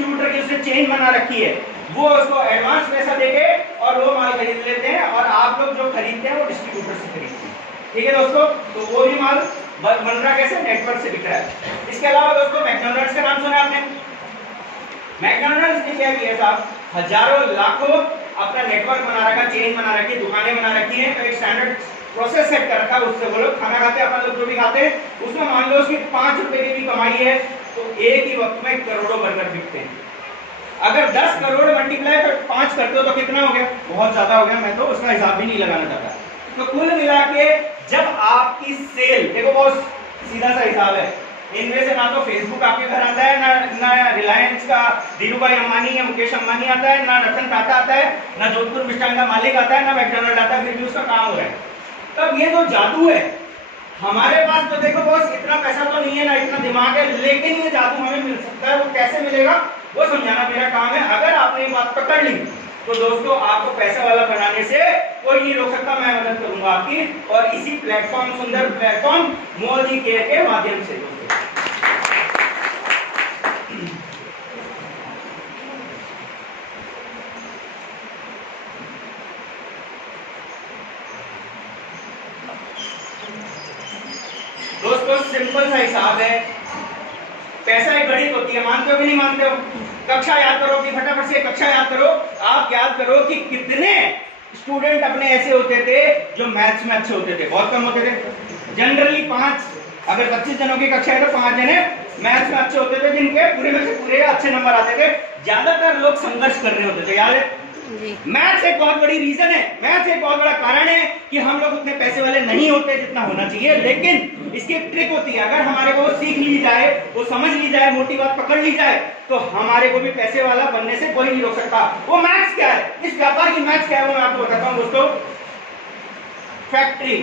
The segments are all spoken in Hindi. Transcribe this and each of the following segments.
डिस्ट्रीब्यूटर की उसने चेन बना रखी है, वो उसको एडवांस पैसा देके और वो माल खरीद लेते हैं और आप लोग जो खरीदते हैं वो डिस्ट्रीब्यूटर से खरीदते हैं। ठीक है दोस्तों, तो वो भी माल बन रहा कैसे, नेटवर्क से बिक रहा है। इसके अलावा दोस्तों मैकडॉनल्ड्स का नाम सुना आपने? मैकडॉनल्ड्स ने क्या किया था, हजारों लाखों अपना नेटवर्क बना रखा, चेन बना रखी, दुकानें बना रखी हैं, तो एक स्टैंडर्ड प्रोसेस सेट कर रखा, उससे वो लोग खाना खाते हैं, अपन लोग जो भी खाते हैं, उसमें मान लो उसकी 5 रुपए की भी कमाई है तो एक ही वक्त में करोड़ों बर्गर बिकते हैं। अगर 10 करोड़ मल्टीप्लाई कर 5 करते हो तो कितना हो गया, बहुत ज्यादा हो गया, मैं तो उसका हिसाब भी नहीं लगाना चाहता। तो कुल मिला के जब आपकी सेल, देखो बहुत सीधा सा हिसाब है, इनमें से ना तो फेसबुक आपके घर आता है, ना रिलायंस का धीरूभाई अंबानी या मुकेश अंबानी आता है, ना रतन टाटा आता है, ना जोधपुर मिष्ठान का मालिक आता है, ना मैकडॉनल्ड आता है, फिर भी उसका काम हो रहा है। तब ये जो जादू है, हमारे पास तो देखो बॉस इतना पैसा तो नहीं है, ना इतना दिमाग है, लेकिन ये जादू हमें मिल सकता है। वो कैसे मिलेगा वो समझाना मेरा काम है। अगर आपने ये बात पकड़ ली तो दोस्तों आपको पैसा वाला बनाने से कोई नहीं रोक सकता, मैं मदद करूंगा आपकी, और इसी प्लेटफॉर्म, सुंदर प्लेटफॉर्म मोदी केयर के माध्यम से। दोस्तों सिंपल सा हिसाब है, पैसा एक गणित होती है, मानते हो कि नहीं मानते हो? कक्षा याद करो कि फटाफट से कक्षा याद करो। आप याद करो कि कितने स्टूडेंट अपने ऐसे होते थे जो मैथ्स में अच्छे होते थे, बहुत कम होते थे, जनरली 5, अगर 25 जनों की कक्षा है तो 5 जने मैथ्स में अच्छे होते थे, जिनके पूरे में से पूरे अच्छे नंबर आते थे। ज्यादातर लोग संघर्ष कर रहे होते थे, याद है? मैथ्स एक बहुत बड़ी रीजन है, मैथ्स एक बहुत बड़ा कारण है कि हम लोग उतने पैसे वाले नहीं होते जितना होना चाहिए। लेकिन इसकी एक ट्रिक होती है, अगर हमारे को वो सीख ली जाए, वो समझ ली जाए, मोटी बात पकड़ ली जाए, तो हमारे को भी पैसे वाला बनने से कोई नहीं रोक सकता। वो मैथ्स क्या है, इस व्यापार की मैथ्स क्या है, वो मैं आपको बताता हूं दोस्तों। फैक्ट्री,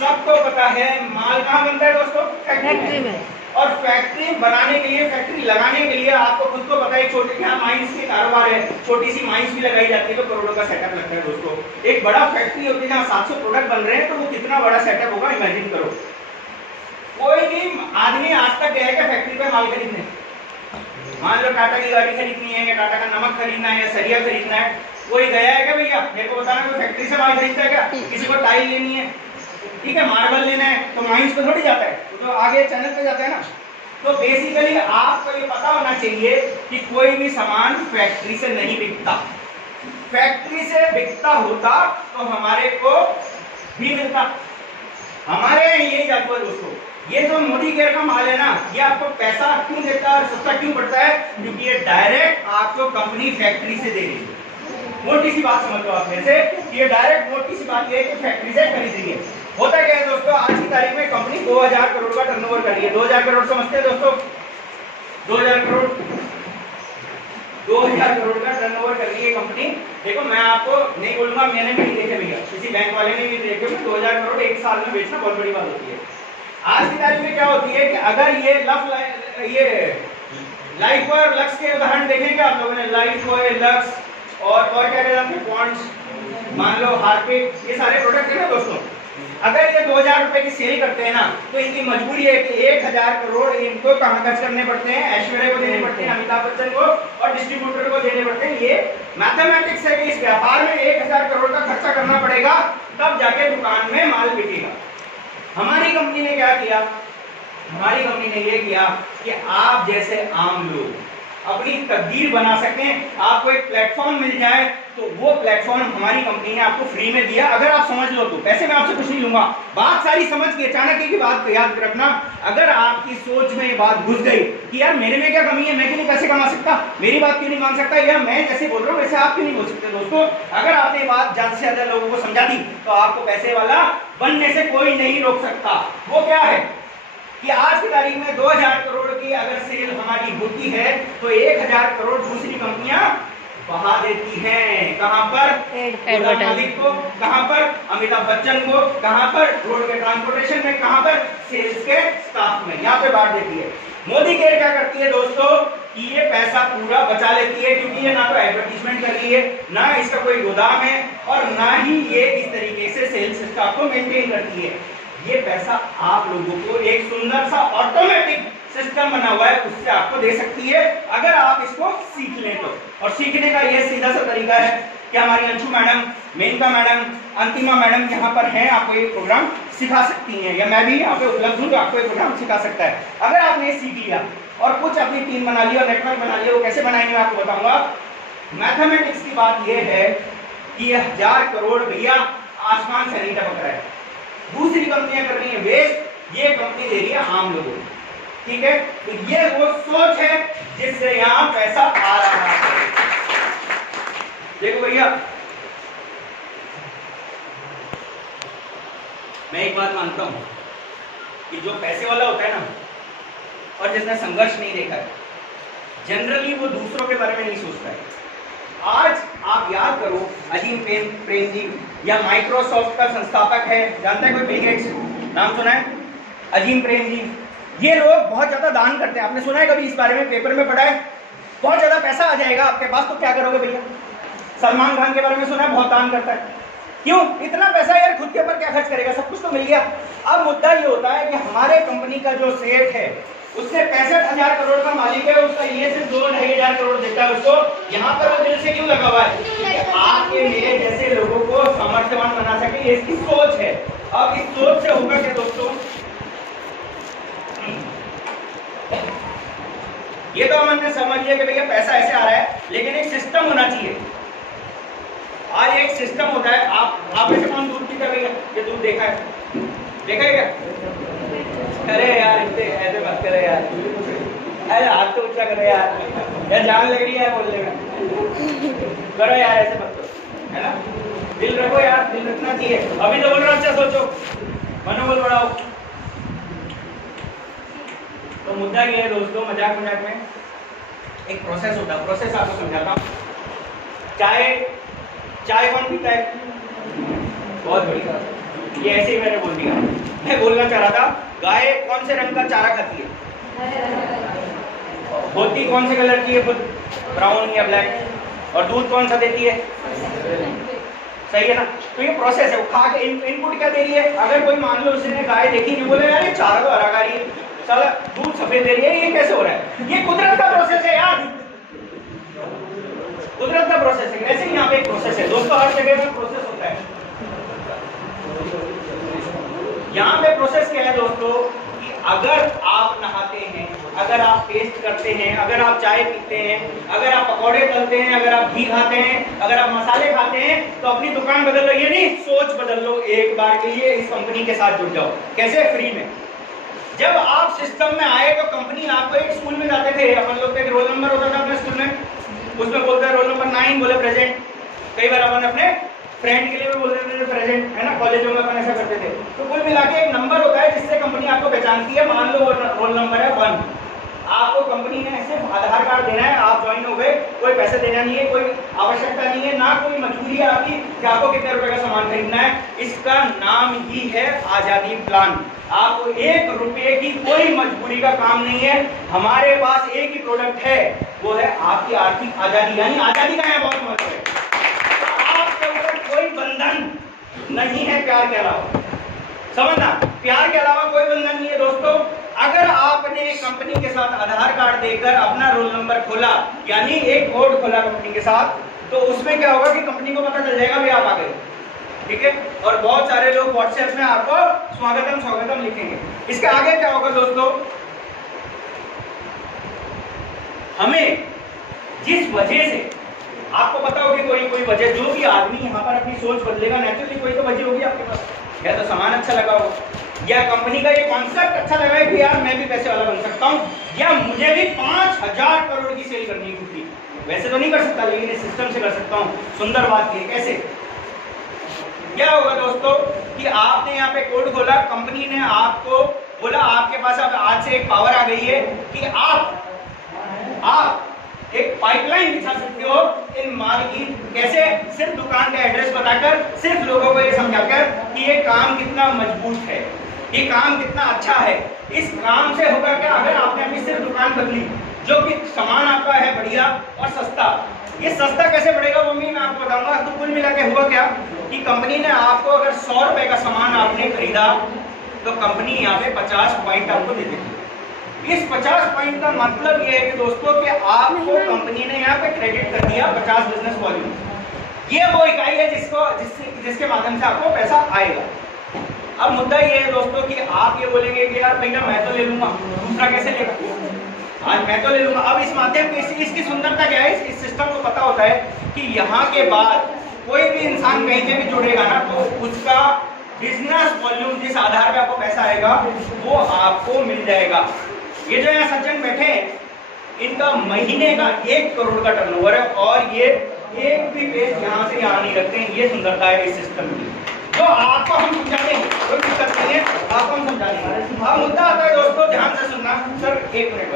सबको पता है माल कहां बनता है दोस्तों, फैक्ट्री में। और फैक्ट्री बनाने के लिए, फैक्ट्री लगाने के लिए आपको खुद को पता है, छोटे यहाँ माइंस के कारोबार है, छोटी सी माइंस भी लगाई जाती है तो करोड़ों का सेटअप लगता है दोस्तों। एक बड़ा फैक्ट्री होती है जहाँ 700 प्रोडक्ट बन रहे हैं, तो वो कितना बड़ा सेटअप होगा इमेजिन करो। कोई भी आदमी आज तक गया है फैक्ट्री पे माल खरीदने? मान लो टाटा की गाड़ी खरीदनी है, या टाटा का नमक खरीदना है, या सरिया खरीदना है, कोई गया है क्या भैया? मेरे को बताना, कोई फैक्ट्री से माल खरीदता है क्या? किसी को टाइल लेनी है, ठीक है, मार्बल लेना है, तो माइंस पे थोड़ी जाता है, तो आगे चैनल पे जाता है ना। तो बेसिकली आपको ये पता होना चाहिए कि कोई भी सामान फैक्ट्री से नहीं बिकता। फैक्ट्री से बिकता होता तो हमारे को भी मिलता। हमारे यही जादू है दोस्तों। ये जो मोदी केयर का माल है ना, ये आपको पैसा क्यों देता है और सस्ता क्यों पड़ता है? क्योंकि ये डायरेक्ट आपको कंपनी फैक्ट्री से दे रही है। मोटी सी बात समझ लो आप में से, ये डायरेक्ट मोटी सी बात ये है कि फैक्ट्री से खरीद रही है। होता क्या है दोस्तों, आज की तारीख में कंपनी 2000 करोड़ का टर्नओवर कर रही है। 2000 करोड़ समझते हैं दोस्तों? 2000 करोड़ का टर्नओवर कर रही है कंपनी। देखो मैं आपको नहीं बोलूंगा, मैंने भी नहीं देखे भैया, किसी बैंक वाले ने भी देखे, 2000 करोड़ एक साल में बेचना बहुत बड़ी बात होती है। आज की तारीख में क्या होती है कि अगर ये लाइफ और लक्स के उदाहरण देखेंगे आप लोगों ने, लाइफ और लक्स और क्या कहते हैं, पॉन्ड्स, मान लो हार्पिक, ये सारे प्रोडक्ट है ना दोस्तों। अगर ये 2000 रुपए की सेल करते हैं ना, तो इनकी मजबूरी है कि 1000 करोड़ इनको कहां खर्च करने पड़ते हैं? ऐश्वर्या को देने पड़ते हैं, अमिताभ बच्चन को, और डिस्ट्रीब्यूटर को देने पड़ते हैं। ये मैथमेटिक्स है कि इस व्यापार में 1000 करोड़ का खर्चा करना पड़ेगा, तब जाके दुकान में माल बिकेगा। हमारी कंपनी ने क्या किया? हमारी कंपनी ने ये किया कि आप जैसे आम लोग अपनी तकदीर बना सकें, आपको एक प्लेटफॉर्म मिल जाए, तो वो प्लेटफॉर्म हमारी कंपनी ने आपको फ्री में दिया। अगर आप समझ लो तो, पैसे मैं आपसे कुछ नहीं लूंगा, बात सारी समझ के अचानक की बात याद रखना। अगर आपकी सोच में ये बात घुस गई कि यार मेरे में क्या कमी है, मैं क्यों नहीं पैसे कमा सकता, मेरी बात क्यों नहीं मान सकता, या मैं जैसे बोल रहा हूँ वैसे आप क्यों नहीं बोल सकते दोस्तों, अगर आपने ये बात ज्यादा से ज्यादा लोगों को समझा दी, तो आपको पैसे वाला बनने से कोई नहीं रोक सकता। वो क्या है कि आज की तारीख में 2000 करोड़ की अगर सेल हमारी होती है, तो 1000 करोड़ दूसरी कंपनियां बहा देती हैं। कहां पर? मालिक को, कहां पर? अमिताभ बच्चन को, कहां पर? रोड के ट्रांसपोर्टेशन में, कहां पर? सेल्स के स्टाफ में, यहाँ पे बांट देती है। मोदी केयर क्या करती है दोस्तों कि ये पैसा पूरा बचा लेती है, क्योंकि ये ना तो एडवर्टीजमेंट कर रही है, ना इसका कोई गोदाम है, और ना ही ये इस तरीके से सेल्स स्टाफ को मेंटेन करती है। ये पैसा आप लोगों को एक सुंदर सा ऑटोमेटिक सिस्टम बना हुआ है उससे आपको दे सकती है, अगर आप इसको सीख लें तो। और सीखने का ये सीधा सा तरीका है कि हमारी Anshu madam, Menka madam, Antima madam यहाँ पर हैं, आपको ये प्रोग्राम सिखा सकती हैं, या मैं भी यहाँ पे उपलब्ध हूँ तो आपको ये प्रोग्राम सिखा सकता है। अगर आपने ये सीख लिया और कुछ अपनी टीम बना ली और नेटवर्क बना लिया, वो कैसे बनाएंगे मैं आपको बताऊंगा। मैथमेटिक्स की बात ये है कि ये 1000 करोड़ भैया आसमान से नहीं टपक रहा है। दूसरी कंपनियां कर रही है वेस्ट, ये कंपनी दे रही है आम लोगों को। ठीक है, तो ये वो सोच है जिससे यहां पैसा आ रहा है। देखो भैया, मैं एक बात मानता हूं कि जो पैसे वाला होता है ना, और जिसने संघर्ष नहीं देखा है, जनरली वो दूसरों के बारे में नहीं सोचता है। आज आप याद करो, अजीम प्रेम जी या माइक्रोसॉफ्ट का संस्थापक है, जानते हैं कोई, बिल गेट्स, नाम सुना है? अजीम प्रेम जी, ये लोग बहुत ज्यादा दान करते हैं। आपने सुना है कभी इस बारे में, पेपर में पढ़ा है? बहुत ज्यादा पैसा आ जाएगा आपके पास तो क्या करोगे भैया? सलमान खान के बारे में सुना है, बहुत दान करता है। क्यों? इतना पैसा यार खुद के ऊपर क्या खर्च करेगा, सब कुछ तो मिल गया। अब मुद्दा ये होता है कि हमारे कंपनी का जो सेठ है उससे 65,000 करोड़ का मालिक है, उसका ये सिर्फ 2-2.5 करोड़ देता है उसको। यहाँ पर वो दिल से क्यों लगा हुआ है? आपके मेरे जैसे लोगों को सामर्थ्यवान बना सके, ये इसकी सोच है। अब इस सोच से होगा क्या दोस्तों, ये तो हमने समझ लिया कि भैया पैसा ऐसे आ रहा है, लेकिन एक सिस्टम होना चाहिए। आज एक सिस्टम होता है। आप ऐसे कौन दूध पीता भैया? ये दूध देखा है, देखा है क्या? अरे यार ऐसे मत करे यार, अरे हाथ तो ऊंचा करे यार जान लग रही है बोलने में। करो यार ऐसे मत करो, है ना? दिल रखो यार, दिल रखना चाहिए। अभी तो बोल रहा हूं, अच्छा सोचो, मनोबल बढ़ाओ। तो मुद्दा ये है दोस्तों, मजाक में एक प्रोसेस होता है। प्रोसेस आपको समझाता हूँ। चाय कौन पीता है? बहुत बढ़िया, ये ऐसे ही मैंने बोल दिया। मैं बोलना चाह रहा था, गाय कौन से रंग का चारा खाती है? होती कौन से कलर की है? ब्राउन या ब्लैक। और दूध कौन सा देती है? सही है ना? तो ये प्रोसेस है, वो खा के इनपुट क्या दे रही है। अगर कोई मान लो उसने गाय देखी नहीं, बोले यार ये चारा तो हरा खा रही है, साला दूध सफेद दे रही है, ये कैसे हो रहा है? ये कुदरत का प्रोसेस है यार, कुदरत का प्रोसेस है। ऐसे ही यहाँ पे एक प्रोसेस है दोस्तों, हर जगह में प्रोसेस होता है। यहाँ पे प्रोसेस क्या है दोस्तों कि अगर आप नहाते हैं, अगर आप पेस्ट करते हैं, अगर आप चाय पीते हैं, अगर आप पकौड़े तलते हैं, अगर आप घी खाते हैं, अगर आप मसाले खाते हैं, तो अपनी दुकान बदल लो। ये नहीं, सोच बदल लो। एक बार के लिए इस कंपनी के साथ जुड़ जाओ। कैसे? फ्री में। जब आप सिस्टम में आए तो कंपनी आपको, एक स्कूल में जाते थे अपन लोग, एक रोल नंबर होता था अपने स्कूल में, उसमें बोलते हैं रोल नंबर 9, बोले प्रेजेंट। कई बार अपन अपने फ्रेंड के लिए भी बोलते थे प्रेजेंट, है ना? कॉलेजों में अपन ऐसा करते थे। तो कुल मिला के एक नंबर होता है जिससे कंपनी आपको पहचानती है। मान लो रोल नंबर है 1, आपको कंपनी ने सिर्फ आधार कार्ड देना है, आप ज्वाइन हो गए, कोई पैसे देना नहीं है, कोई आवश्यकता नहीं है, ना कोई मजबूरी है आपकी कि आपको कितने रुपए का सामान खरीदना है। इसका नाम ही है आजादी प्लान। आपको 1 रुपये की कोई मजबूरी का काम नहीं है। हमारे पास एक ही प्रोडक्ट है, वो है आपकी आर्थिक आजादी। यानी आजादी का यहाँ बहुत महत्व है। आपके ऊपर कोई बंधन नहीं है प्यार के अलावा, समझना, प्यार के अलावा कोई बंधन नहीं है दोस्तों। अगर आपने कंपनी के साथ आधार कार्ड देकर अपना रोल नंबर खोला, यानी एक कोड खोला कंपनी के साथ, तो उसमें क्या होगा कि कंपनी को पता चल जाएगा भी आप आ गए। ठीक है? और बहुत सारे लोग व्हाट्सएप में आपको स्वागतम स्वागतम लिखेंगे। इसके आगे क्या होगा दोस्तों, हमें जिस वजह से, आपको पता होगी कोई वजह, जो भी आदमी यहाँ पर अपनी सोच बदलेगा, नेचुरली कोई तो वजह होगी आपके पास। या तो सामान अच्छा लगा हो, या कंपनी का ये कॉन्सेप्ट अच्छा लगा है कि यार मैं भी पैसे वाला बन सकता हूँ, या मुझे भी 5,000 करोड़ की सेल करनी है खुद की। वैसे तो नहीं कर सकता, लेकिन इस सिस्टम से कर सकता हूँ। सुंदर बात ये, कैसे? क्या होगा दोस्तों कि आपने यहाँ पे कोड खोला, कंपनी ने आपको बोला आपके पास अब आज से एक पावर आ गई है कि आप एक पाइपलाइन बिछा सकते हो इन माल की। कैसे? सिर्फ दुकान का एड्रेस बताकर, सिर्फ लोगों को ये समझाकर कि ये काम कितना मजबूत है, ये काम कितना अच्छा है। इस काम से होगा क्या, अगर आपने अपनी सिर्फ दुकान बदली, जो कि सामान आपका है बढ़िया और सस्ता, ये सस्ता कैसे बढ़ेगा वो मैं आपको बताऊंगा। तो कुल मिला के हुआ क्या कि कंपनी ने आपको, अगर 100 रुपए का सामान आपने खरीदा, तो कंपनी यहाँ पे 50 पॉइंट आपको दे देती है। इस 50 पॉइंट का मतलब ये है कि दोस्तों कि आपको कंपनी ने यहाँ पे क्रेडिट कर दिया 50 बिजनेस वॉल्यूम। ये वो इकाई है जिसके माध्यम से आपको पैसा आएगा। अब मुद्दा ये है दोस्तों कि आप ये बोलेंगे कि यार भैया मैं तो ले लूंगा, दूसरा कैसे लेगा, आज मैं तो ले लूंगा। अब इस माध्यम से इसकी सुंदरता क्या है, इस सिस्टम को पता होता है कि यहाँ के बाद कोई भी इंसान कहीं पे भी जुड़ेगा ना तो उसका बिजनेस वॉल्यूम जिस आधार पे आपको पैसा आएगा वो आपको मिल जाएगा। ये जो यहाँ सज्जन बैठे हैं इनका महीने का 1 करोड़ का टर्नओवर है और ये एक भी पेज यहाँ से यहाँ नहीं रखते हैं। ये सुंदरता है इस सिस्टम की, तो आपको हम समझा देंगे, कोई दिक्कत नहीं है, आपको हम समझा देंगे। अब मुद्दा आता है दोस्तों, ध्यान से सुनना। सर 1 मिनट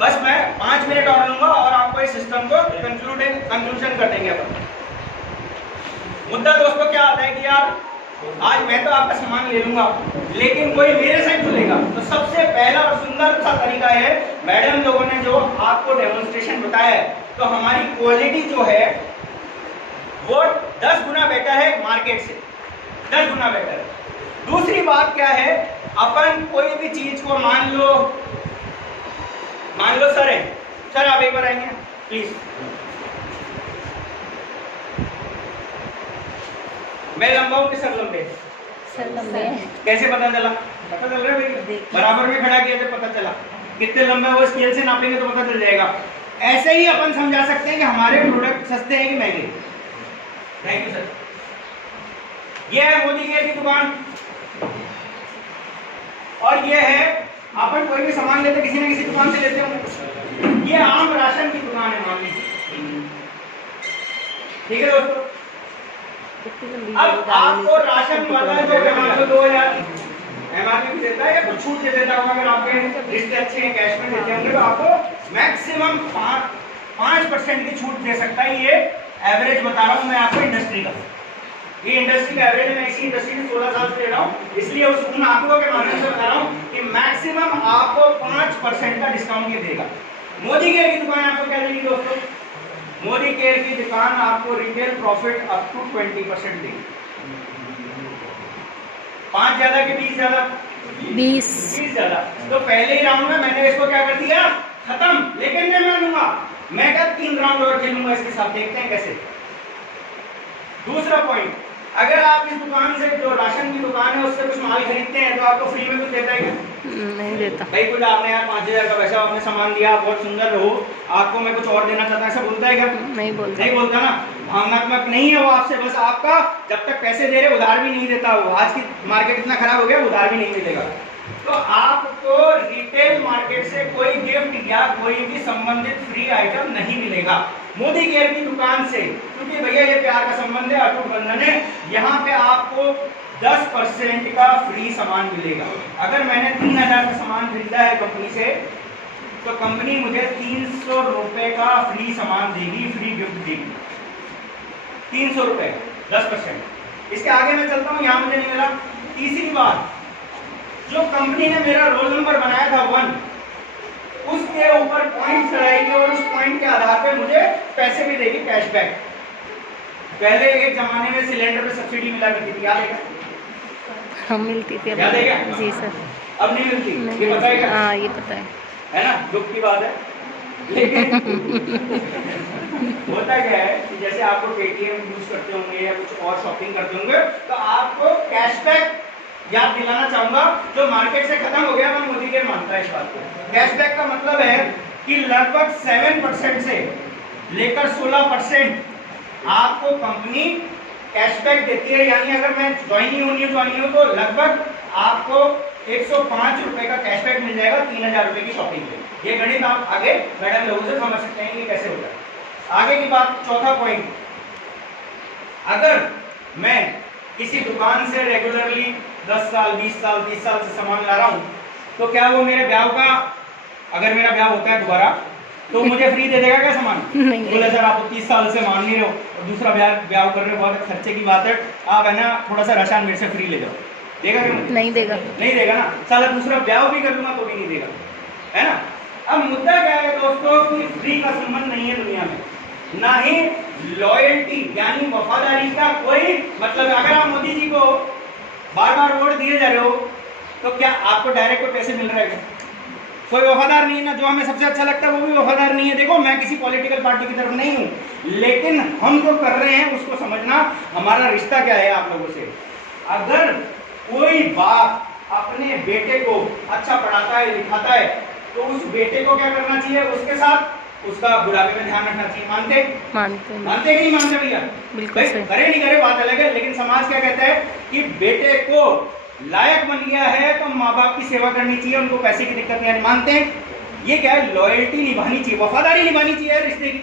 बस मैं 5 मिनट और लूंगा और आपको इस सिस्टम को कंक्लूजन कर देंगे अपन। मुद्दा दोस्तों क्या आता है कि यार आज मैं तो आपका सामान ले लूंगा लेकिन कोई मेरे से खुलेगा, तो सबसे पहला और सुंदर सा तरीका है, मैडम लोगों ने जो आपको डेमोन्स्ट्रेशन बताया है, तो हमारी क्वालिटी जो है वो 10 गुना बेटर है मार्केट से, 10 गुना बेटर है। दूसरी बात क्या है, अपन कोई भी चीज को मान लो सर है, सर आप एक बार आएंगे प्लीज। मैं लंबा हूं कि सर लंबे? सर लंबे। कैसे पता चला? पता चल रहा है भाई, बराबर में खड़ा किया तो पता चला, कितने लंबे वो स्केल से नापेंगे तो पता चल जाएगा। ऐसे ही अपन समझा सकते हैं कि हमारे प्रोडक्ट सस्ते हैं कि महंगे। Thank you sir. ये है मोदी केयर की दुकान और ये है अपन कोई भी सामान लेते किसी न किसी दुकान से लेते होंगे। ये आम राशन की दुकान है मान लीजिए, ठीक है दोस्तों। अब आपको राशन वाला जो 2000 एमआरपी देता है या कुछ छूट दे देता होगा, अगर आपके रिश्ते अच्छे हैं कैश में देते होंगे तो आपको मैक्सिमम 5% की छूट दे सकता है। ये एवरेज बता रहा हूं मैं आपको इंडस्ट्री का, ये इंडस्ट्री का एवरेज मैं इसी इंडस्ट्री में 16 साल से ले रहा हूँ, इसलिए उन आंकड़ों के माध्यम से बता रहा हूँ कि मैक्सिमम आपको 5% का डिस्काउंट ये देगा। मोदी केयर की दुकान आपको क्या देगी दोस्तों? मोदी केयर की दुकान आपको रिटेल प्रॉफिट अप टू 20% देगी। 5 ज्यादा कि 20 ज्यादा? 20 ज्यादा। तो पहले ही राउंड में मैंने इसको क्या कर दिया, खत्म। लेकिन मैं लूंगा, मैं क्या 3 राउंड और खेलूंगा इसके साथ, देखते हैं कैसे। दूसरा पॉइंट, अगर आप इस दुकान से जो राशन की दुकान है उससे कुछ माल खरीदते हैं तो आपको फ्री में कुछ देता है क्या? नहीं देता भाई। कुछ आपने यार 5000 का पैसा आपने सामान दिया, बहुत सुंदर रहो, आपको मैं कुछ और देना चाहता हूं, ऐसा बोलता है क्या? नहीं बोलता ना, भावनात्मक नहीं है वो आपसे, बस आपका जब तक पैसे दे रहे उधार भी नहीं देता वो। आज की मार्केट इतना खराब हो गया, उधार भी नहीं मिलेगा। तो आपको रिटेल मार्केट से कोई गिफ्ट या कोई भी संबंधित फ्री आइटम नहीं मिलेगा मोदी केयर की दुकान से, क्योंकि भैया ये प्यार का संबंध है, अटूट बंधन है। यहाँ पे आपको 10% का फ्री सामान मिलेगा। अगर मैंने 3000 का सामान खरीदा है कंपनी से तो कंपनी मुझे 300 रुपए का फ्री सामान देगी, फ्री गिफ्ट देगी। 300 रुपए 10%। इसके आगे मैं चलता हूँ, यहाँ मुझे नहीं मिला। तीसरी बात, जो कंपनी ने मेरा रोल नंबर बनाया था 1, उसके ऊपर पॉइंट चढ़ाएगी और उस पॉइंट के आधार पे मुझे पैसे भी देगी, कैशबैक। पहले एक जमाने में सिलेंडर पे सब्सिडी मिला करती थी, याद है क्या? हम मिलती थी, याद है क्या? जी सर। अब नहीं मिलती, ये पता है क्या? हाँ ये पता है ना, दुख की बात है। लेकिन होता क्या है कि जैसे आपको पेटीएम यूज करते होंगे या कुछ और शॉपिंग करते होंगे तो आपको कैशबैक याद दिलाना चाहूंगा, जो मार्केट से खत्म हो गया, मैं मोदी केयर मानता है इस बात को। कैशबैक का मतलब है कि लगभग 7% से लेकर 16% आपको कंपनी कैशबैक देती है। यानी अगर मैं ज्वाइन ही हूँ तो लगभग आपको 105 रुपए का कैशबैक मिल जाएगा 3000 रुपए की शॉपिंग पे। ये गणित आप आगे मैडम लोगों से समझ सकते हैं कि कैसे होगा। आगे की बात, चौथा पॉइंट, अगर मैं किसी दुकान से रेगुलरली 10 साल 20 साल 30 साल से सामान ला रहा हूँ तो क्या वो मेरे ब्याह का, अगर मेरा ब्याह होता है दोबारा तो मुझे फ्री दे देगा क्या सामान? बोले सर आप 30 साल से मान नहीं रहे हो और दूसरा ब्याह कर रहे हो, बहुत खर्चे की बात है, आप है ना थोड़ा सा राशन मेरे से फ्री ले जाओ, देगा क्या मुझे? नहीं देगा ना, साला दूसरा ब्याह भी कर लूंगा तो भी नहीं देगा, है ना। अब मुद्दा क्या है दोस्तों कि फ्री का संबंध नहीं है दुनिया में, ना ही लॉयल्टी यानी वफादारी का कोई मतलब है। अगर आप मोदी जी को बार बार वोट दिए जा रहे हो तो क्या आपको डायरेक्ट कोई पैसे मिल रहा है? कोई वफादार नहीं है ना, जो हमें सबसे अच्छा लगता है वो भी वफादार नहीं है। देखो मैं किसी पॉलिटिकल पार्टी की तरफ नहीं हूँ, लेकिन हम जो कर रहे हैं उसको समझना, हमारा रिश्ता क्या है आप लोगों से। अगर कोई बाप अपने बेटे को अच्छा पढ़ाता है लिखाता है तो उस बेटे को क्या करना चाहिए, उसके साथ उसका बुढ़ापे में ध्यान रखना चाहिए। मानते मानते कि नहीं मानते भैया? बिल्कुल सही। करे नहीं करे बात अलग है, लेकिन समाज क्या कहता है कि बेटे को लायक बन गया है तो माँ बाप की सेवा करनी चाहिए, उनको पैसे की दिक्कत नहीं। मानते हैं ये क्या है, लॉयल्टी निभानी चाहिए, वफादारी निभानी चाहिए रिश्ते की।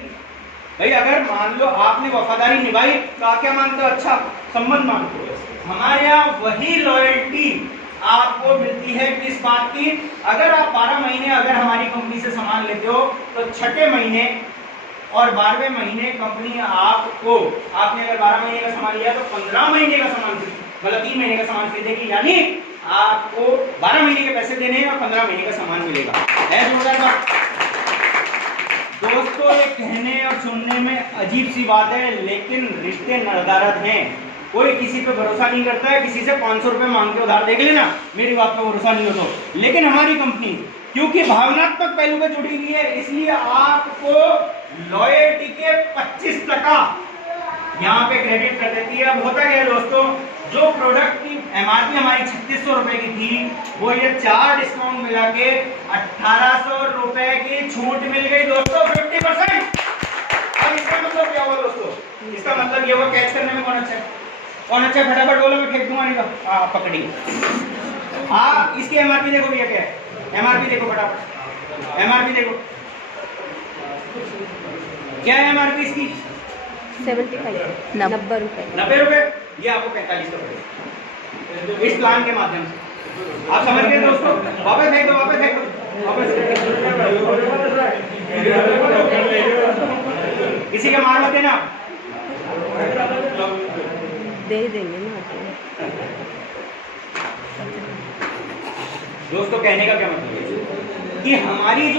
भाई अगर मान लो आपने वफादारी निभाई तो आप क्या मानते हो, अच्छा संबंध मानते हो। हमारे यहाँ वही लॉयल्टी आपको मिलती है किस बात की, अगर आप 12 महीने अगर हमारी कंपनी से सामान लेते हो तो छठे महीने और 12वें महीने कंपनी आपको, आपने अगर 12 महीने का सामान लिया तो 15 महीने का सामान, मतलब 3 महीने का सामान खरीदेगी, यानी आपको 12 महीने के पैसे देने हैं और 15 महीने का सामान मिलेगा। है जोरदार बात दोस्तों, ये कहने और सुनने में अजीब सी बात है, लेकिन रिश्ते नदारद हैं। कोई किसी पे भरोसा नहीं करता है, किसी से 500 रुपए मांग के उधार देख लेना, मेरी बात पे भरोसा नहीं हो तो। लेकिन हमारी कंपनी क्योंकि भावनात्मक पहलू पे जुड़ी हुई है, इसलिए आपको लॉयल्टी के 25% यहाँ पे क्रेडिट कर देती है। अब होता क्या है दोस्तों, जो प्रोडक्ट की एमआरपी हमारी 3600 रुपए की थी, वो ये 4 डिस्काउंट मिला के 1800 रुपए की छूट मिल गई दोस्तों, 50%। अब इसका मतलब क्या हुआ दोस्तों, इसका मतलब ये हुआ कैच करने में कौन अच्छा है, कौन अच्छा है, फटाफट बोलो, मैं फेंक दूंगा नहीं तो पकड़ी। इसकी एमआरपी देखो भैया क्या है, एमआरपी देखो फटाफट, एमआरपी देखो क्या है एमआरपी इसकी, 75 90 रुपए 90 रुपए, ये आपको 45 रुपए इस प्लान के माध्यम से। आप समझ गए दोस्तों, वापस फेंक दो, वापस फेंक दो, वापस। किसी का मार मत देना, दे देंगे ना दोस्तों कहने का क्या मतलब है कि हमारी जो